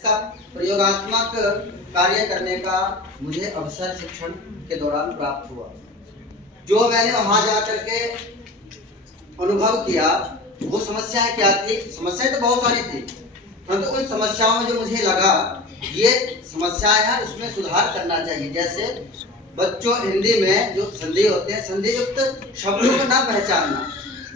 इसका प्रयोगात्मक कार्य करने का मुझे अवसर शिक्षण के दौरान प्राप्त हुआ। जो मैंने वहां जाकर के अनुभव किया वो समस्याएं क्या थी, समस्याएं तो बहुत सारी थी, परंतु उन समस्याओं में जो मुझे लगा ये समस्याएं हैं उसमें सुधार करना चाहिए। जैसे बच्चों हिंदी में जो संधि होते हैं, संधि युक्त शब्दों को ना पहचानना।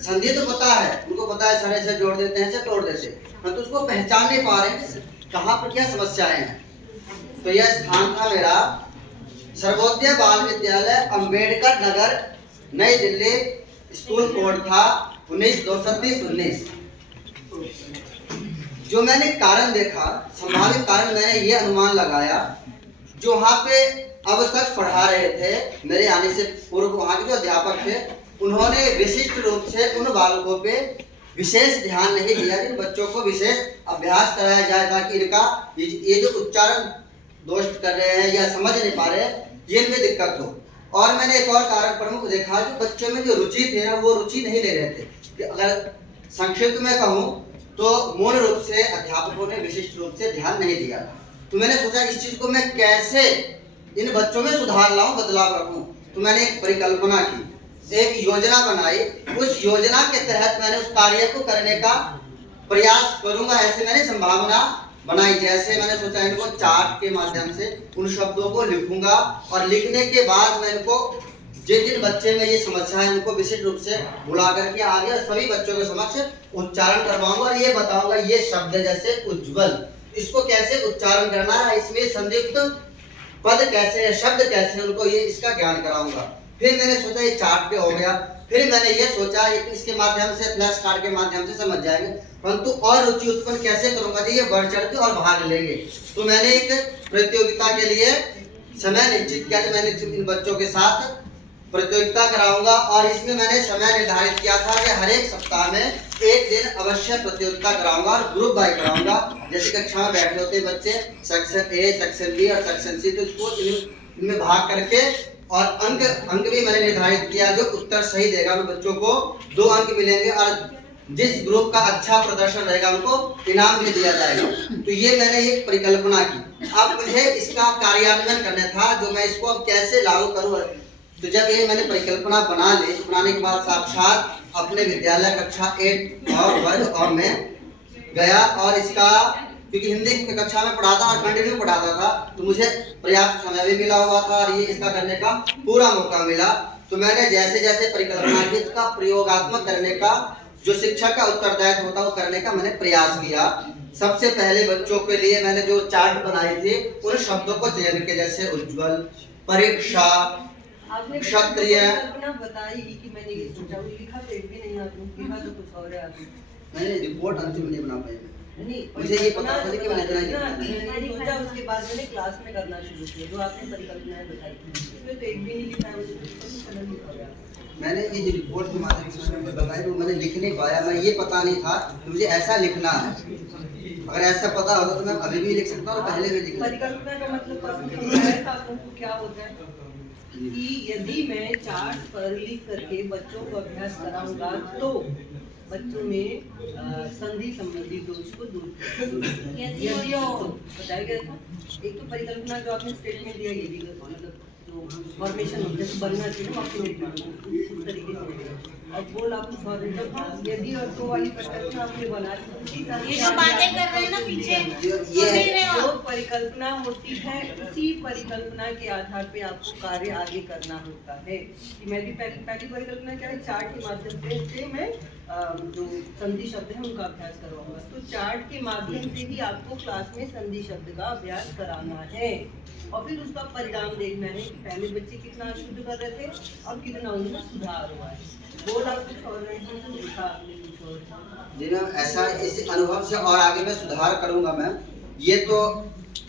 संधि तो पता है, उनको पता है सरे से जोड़ देते हैं, से तोड़ देते हैं, परंतु उसको पहचान नहीं पा रहे हैं कहाँ पर क्या समस्याएं हैं। तो यह स्थान था मेरा सर्वोदय बाल विद्यालय, अंबेडकर नगर, नई दिल्ली। स्कूल कोड था 19 जो मैंने कारण देखा, संभावित कारण मैंने ये अनुमान लगाया, जो वहाँ पे अब तक पढ़ा रहे थे मेरे आने से पूर्व वहाँ के जो अध्यापक थे, उन्होंने विशिष्ट रूप से उन बालकों पे विशेष ध्यान नहीं दिया। जिन बच्चों को विशेष अभ्यास कराया जाए ताकि इनका ये जो उच्चारण दोष कर रहे हैं या समझ नहीं पा रहे हैं, ये इनमें दिक्कत हो। और मैंने एक और कारण प्रमुख देखा, जो बच्चों में जो रुचि थी ना, वो रुचि नहीं ले रहे थे। अगर संक्षिप्त में कहूँ तो मूल रूप से अध्यापकों ने विशिष्ट रूप से ध्यान नहीं दिया। तो मैंने सोचा इस चीज को मैं कैसे इन बच्चों में सुधार लाऊं, बदलाव रखूं। तो मैंने एक परिकल्पना की, एक योजना बनाई। उस योजना के तहत मैंने उस कार्य को करने का प्रयास करूंगा, ऐसे मैंने संभावना बनाई। जैसे मैंने सोचा इनको चार्ट के माध्यम से उन शब्दों को लिखूंगा और लिखने के बाद मैं इनको जिन जिन बच्चे में ये समस्या है उनको विशिष्ट रूप से बुला करके आगे सभी बच्चों के समक्ष उच्चारण करवाऊंगा और ये बताऊंगा ये शब्द जैसे उज्जवल, इसको कैसे उच्चारण करना है, इसमें संयुक्त पद कैसे है, शब्द कैसे है, उनको ये इसका ज्ञान कराऊंगा। फिर मैंने सोचा ये चार्ट पे हो गया। फिर मैंने ये सोचा इसके माध्यम से फ्लैश कार्ड के माध्यम से समझ जाएंगे, परंतु और रुचि उत्पन्न कैसे करूंगा, ये बढ़ चढ़ के और भाग लेंगे। तो मैंने एक प्रतियोगिता के लिए समय निश्चित किया। मैंने इन बच्चों के साथ प्रतियोगिता कराऊंगा और इसमें मैंने समय निर्धारित किया था कि हर एक सप्ताह में एक दिन अवश्य प्रतियोगिता कराऊंगा और ग्रुप बाय कराऊंगा। जैसे कक्षा में बैठे होते हैं बच्चे, सेक्शन ए, सेक्शन बी और सेक्शन सी, तो इसको इनमें भाग करके और अंक भी मैंने निर्धारित किया। जो उत्तर सही देगा उन बच्चों को 2 अंक मिलेंगे और जिस ग्रुप का अच्छा प्रदर्शन रहेगा उनको इनाम भी दिया जाएगा। तो ये मैंने एक परिकल्पना की। अब मुझे इसका कार्यान्वयन करना था, जो मैं इसको अब कैसे लागू करूँ। तो जब ये मैंने परिकल्पना बना ली, बनाने के बाद साक्षात अपने विद्यालय कक्षा 8 और वर्ग और में गया और इसका, क्योंकि हिंदी की कक्षा में पढ़ाता और कंटिन्यू पढ़ाता था, तो मुझे पर्याप्त समय भी मिला हुआ था और ये इसका करने का पूरा मौका मिला। तो मैंने जैसे जैसे परिकल्पना की, इसका प्रयोगात्मक करने का जो शिक्षक का उत्तरदायित्व होता है वो करने का मैंने प्रयास किया। सबसे पहले बच्चों के लिए मैंने जो चार्ट बनाई थी उन शब्दों को चयन किया, जैसे उज्जवल, परीक्षा, क्षत्रिय। बताई कि मैंने ये सोचा, लिखा तो एक भी नहीं, आपने लिखा तो कुछ और है। मैंने रिपोर्ट अंतिम नहीं बना पाई। नहीं, मुझे ये पता था कि मैंने मैंने सोचा, उसके बाद मैंने क्लास में करना शुरू किया जो आपने परिकल्पनाएं बताई थी, इसमें तो एक भी नहीं लिखा है, मुझे कुछ नहीं लिखा। मैंने ये जो रिपोर्ट के माध्यम से बताई वो मैंने लिख नहीं पाया। मैं ये पता नहीं था कि मुझे ऐसा लिखना है। अगर ऐसा पता होता तो मैं अभी भी लिख सकता और पहले भी लिख सकता। परिकल्पना का मतलब आपको क्या होता है कि यदि मैं चार्ट पर लिख करके बच्चों को अभ्यास कराऊंगा तो बच्चों में संधि संबंधी दोष को दूर यदि बताया गया था। एक तो परिकल्पना जो आपने स्टेटमेंट दिया, ये भी मतलब जो फॉर्मेशन होता है बनना चाहिए वो आपके तरीके से। अब बोल आप कुछ और यदि और तो वाली परिकल्पना आपने बना ये जो बातें कर रहे हैं ना पीछे, जो परिकल्पना होती है उसी परिकल्पना के आधार पे आपको कार्य आगे करना होता है। कि मेरी पहली परिकल्पना क्या है, चार्ट के माध्यम से मैं जो संधि शब्द है उनका अभ्यास करवाऊंगा। तो चार्ट के माध्यम से ही आपको क्लास में संधि शब्द का अभ्यास कराना है और फिर उसका परिणाम देखना है कि पहले बच्चे कितना अशुद्ध कर रहे थे, अब कितना उनमें सुधार हुआ है। बोल आप कुछ और नहीं लिखा आपने कुछ और। जी मैम, ऐसा इस अनुभव से और आगे मैं सुधार करूंगा मैम। ये तो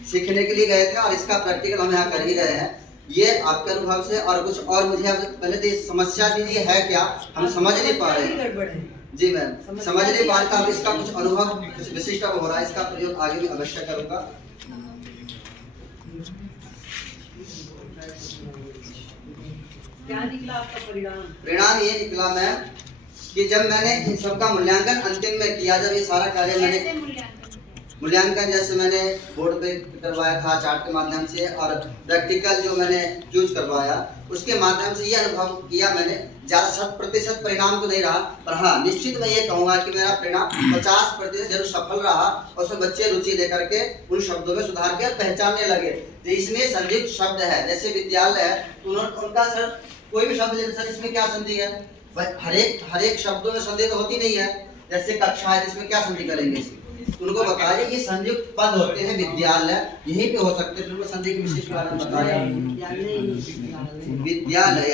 सीखने के लिए गए थे और इसका प्रैक्टिकल हम यहाँ कर ही रहे हैं। ये आपके अनुभव से और कुछ और मुझे पहले तो समस्या दीजिए है क्या, हम समझ नहीं पा रहे। जी मैम, समझ नहीं पा रहा। अब इसका कुछ अनुभव कुछ विशिष्ट हो रहा है, इसका प्रयोग आगे भी अवश्य करूंगा। क्या निकला आपका परिणाम? परिणाम ये निकला मैम कि जब मैंने इन सब का मूल्यांकन अंतिम में किया, जब ये सारा कार्य मैंने मूल्यांकन जैसे मैंने बोर्ड पे करवाया था चार्ट के माध्यम से, और प्रैक्टिकल जो मैंने यूज करवाया उसके माध्यम से ये अनुभव किया मैंने, ज़्यादा 100% परिणाम तो नहीं रहा, पर हाँ निश्चित मैं ये कहूँगा कि मेरा परिणाम 50% जरूर सफल रहा, और उसमें बच्चे रुचि लेकर के उन शब्दों में सुधार के पहचानने लगे। तो इसमें संदिग्ध शब्द है, जैसे विद्यालय है तो उनका सर कोई भी शब्द, सर इसमें क्या संधि है, हर एक शब्दों में संधि तो होती नहीं है। जैसे कक्षा है इसमें क्या संधि करेंगे, उनको बताइए कि संयुक्त पद होते हैं विद्यालय, यहीं पे हो सकते हैं, उनको संधि के विशेष कारण बताया विद्यालय।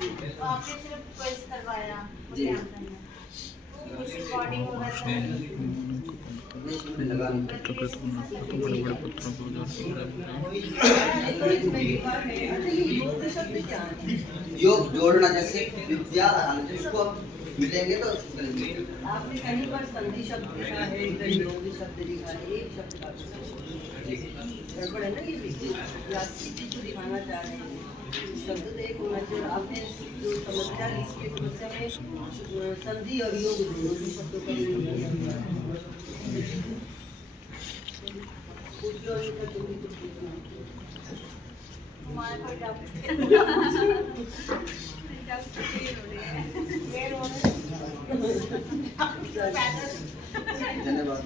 तो आपने सिर्फ क्विज करवाया जी। रिकॉर्डिंग योग जोड़ना, जैसे विद्या इसको मिलेंगे तो उसको करेंगे। आपने कहीं पर संधि शब्द लिखा है, इधर योग शब्द लिखा है, एक शब्द का गड़बड़ है ना, ये भी या किसी को दिखाना चाह रहे हैं शब्द तो एक होना चाहिए। आपने जो समस्या लिखी है, समस्या में संधि और योग दोनों भी शब्दों का यूज किया। पूछ लो इनका, तुम भी कुछ पूछना। हमारा कोई डाउट धन्यवाद।